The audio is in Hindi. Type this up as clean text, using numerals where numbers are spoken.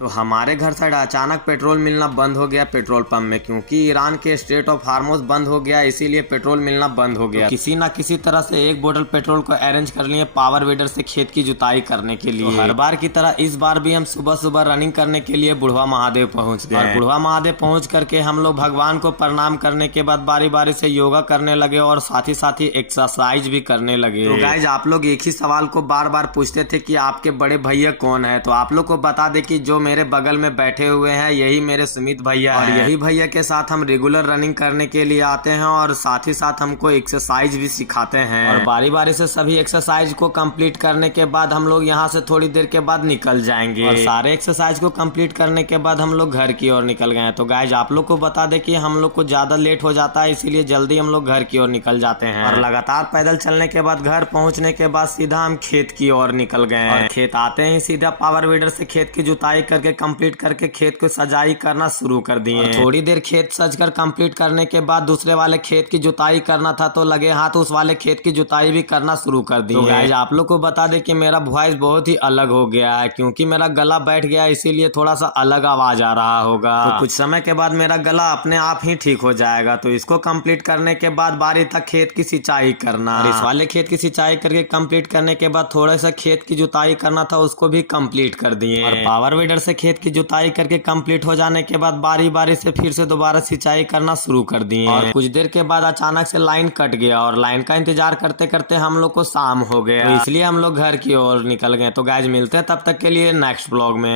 तो हमारे घर साइड अचानक पेट्रोल मिलना बंद हो गया पेट्रोल पंप में, क्योंकि ईरान के स्ट्रेट ऑफ हार्मोज बंद हो गया, इसीलिए पेट्रोल मिलना बंद हो गया। तो किसी ना किसी तरह से एक बोतल पेट्रोल को अरेंज कर लिए पावर वेडर से खेत की जुताई करने के लिए। तो हर बार की तरह इस बार भी हम सुबह सुबह रनिंग करने के लिए बुढ़वा महादेव पहुंच गए। और बुढ़वा महादेव पहुंच करके हम लोग भगवान को प्रणाम करने के बाद बारी बारी से योगा करने लगे और साथ ही एक्सरसाइज भी करने लगे। तो गाइज आप लोग एक ही सवाल को बार बार पूछते थे कि आपके बड़े भैया कौन है, तो आप लोग को बता दे कि जो मेरे बगल में बैठे हुए हैं यही मेरे सुमित भैया और यही भैया के साथ हम रेगुलर रनिंग करने के लिए आते हैं और साथ ही साथ हमको एक्सरसाइज भी सिखाते हैं। और बारी बारी से सभी एक्सरसाइज को कंप्लीट करने के बाद हम लोग यहाँ से थोड़ी देर के बाद निकल जाएंगे। और सारे एक्सरसाइज को कंप्लीट करने के बाद हम लोग घर की ओर निकल गए। तो गाइज आप लोग को बता दे कि हम लोग को ज्यादा लेट हो जाता है, इसीलिए जल्दी हम लोग घर की ओर निकल जाते हैं। और लगातार पैदल चलने के बाद घर पहुंचने के बाद सीधा हम खेत की ओर निकल गए। और खेत आते ही सीधा पावर वीडर से खेत की जुताई करके कंप्लीट करके खेत को सजाई करना शुरू कर दिए। थोड़ी देर खेत सज कर कंप्लीट करने के बाद दूसरे वाले खेत की जुताई करना था, तो लगे हाथ उस वाले खेत की जुताई भी करना शुरू कर दिए। तो गाइस आप लोग को बता दे कि मेरा वॉइस बहुत ही अलग हो गया है, क्योंकि मेरा गला बैठ गया, इसीलिए थोड़ा सा अलग आवाज आ रहा होगा। तो कुछ समय के बाद मेरा गला अपने आप ही ठीक हो जाएगा। तो इसको कंप्लीट करने के बाद बारी था खेत की सिंचाई करना। और इस वाले खेत की सिंचाई करके कंप्लीट करने के बाद थोड़ा सा खेत की जुताई करना था, उसको भी कंप्लीट कर दिए। और पावर वीडर से खेत की जुताई करके कंप्लीट हो जाने के बाद बारी बारी से फिर से दोबारा सिंचाई करना शुरू कर दिए। और कुछ देर के बाद अचानक से लाइन कट गया और लाइन का इंतजार करते करते हम लोग को शाम हो गया, तो इसलिए हम लोग घर की ओर निकल गए। तो गाइज मिलते हैं तब तक के लिए नेक्स्ट ब्लॉग में।